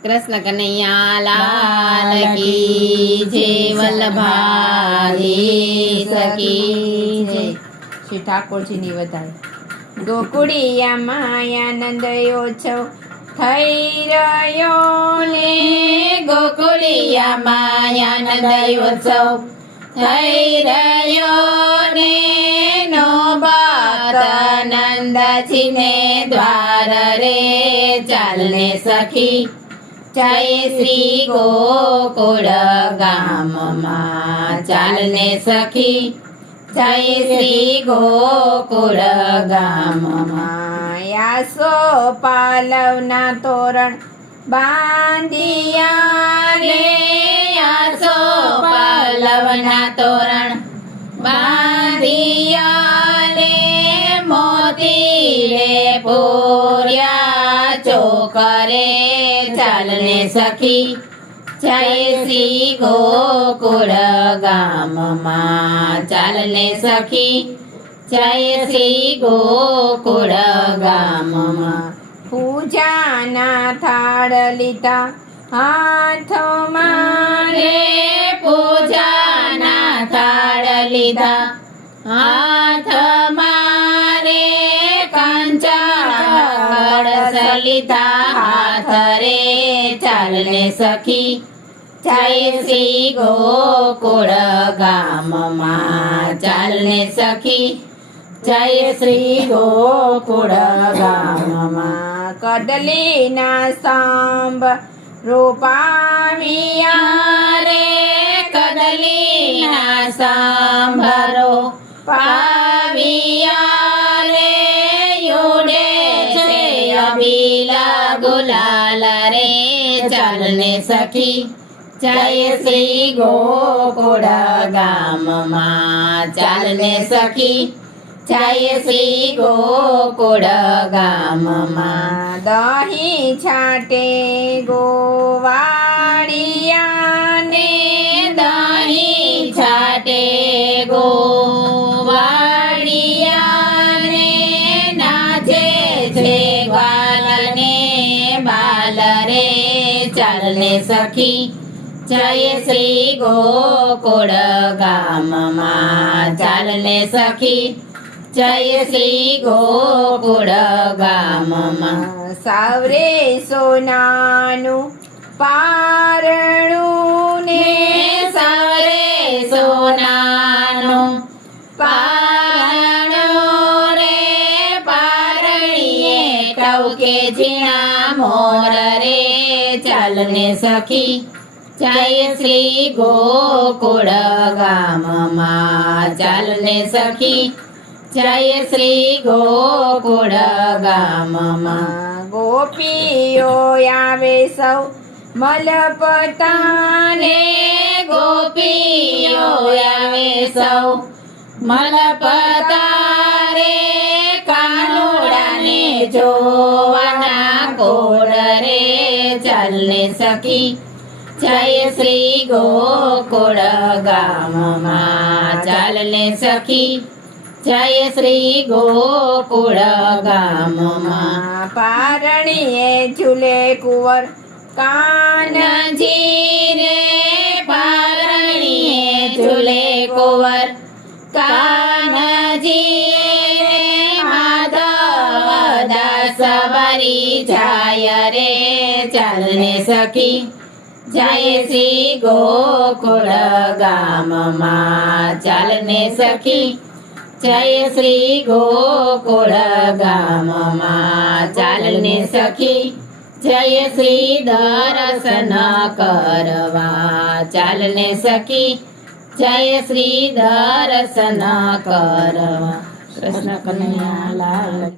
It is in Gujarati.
कृष्ण कन्हैया लाल की जय वल्लभाधीश की जय। શ્રી ઠાકોરજીની વધાય। ગોકુળિયામાં આનંદોત્સવ થઈ રહ્યો ને, ગોકુળિયામાં આનંદોત્સવ થઈ રહ્યો ને, નોબત નંદજીને દ્વાર રે ચાલને સખી, જય શ્રી ગોકુળ ગામમાં ચાલને સખી, જય શ્રી ગોકુળ ગામમાં। યાસો પાલવના તોરણ બાંધિયા રે, યાસો પાલવના તોરણ બાંધિયા રે, મોતી રે પૂર્યા ચોકરે ચાલને સખી, જય શ્રી ગોકુળ ગામમાં ચાલને સખી, જય શ્રી ગોકુળ ગામમાં। પૂજાના થાળ લીધા હાથમાં રે, પૂજાના થાળ લીધા હાથમાં રે, કંચા કળશ લીધા હાથ રે ચાલને સખી, જય શ્રી ગોકુળ ગામમાં ચાલને સખી, જય શ્રી ગોકુળ ગામમાં। કદલીના સ્તંભ રૂપાવિયા રે, કદલીના સાંભરો પાવિયા રે, યુડે છે અબીલા ગુલાલ રે ચાલને સખી, જય શ્રી ગોકુળ ગામમાં ચાલને સખી, જય શ્રી ગોકુળ ગામમાં। દહીં છાટે ગોવાળિયા ને, દહીં છાટે ગોવાળિયા ને, નાચે છે ગ્વાલ ને બાલ રે ચાલને સખી, જય શ્રી ગોકુળ ગામમાં ચાલને સખી, જય શ્રી ગોકુળ ગામમાં। સાવરે સોનાનું પારણું ને, સાવરે સોનાનું પારણું રે, પારણીએ ટવકે ઝીણા મોર રે ચાલને સખી, જય શ્રી ગોકુળ ગામમાં ચાલને સખી, જય શ્રી ગોકુળ ગામમાં। ગોપીઓ આવે સૌ મલપતાને, ગોપીઓ આવે સૌ મલપતા રે, કાનુડાને જોવાના કોળ રે ચાલને સખી, જય શ્રી ગોકુળ ગામમાં ચાલને સખી, જય શ્રી ગોકુળ ગામમાં। પારણીએ ઝૂલે કુંવર કાનજી રે, પારણીએ ઝૂલે કુંવર કાનજી રે, માધવ દાસ વરી જાય રે ચાલને સખી, જય શ્રી ગોકુળ ગામમાં ચાલને સખી, જય શ્રી ગોકુળ ગામમાં ચાલને સખી, જય શ્રી દર્શન કરવા ચાલને સખી, જય શ્રી દર્શન કરવા। કૃષ્ણ કન્હૈયા લાલ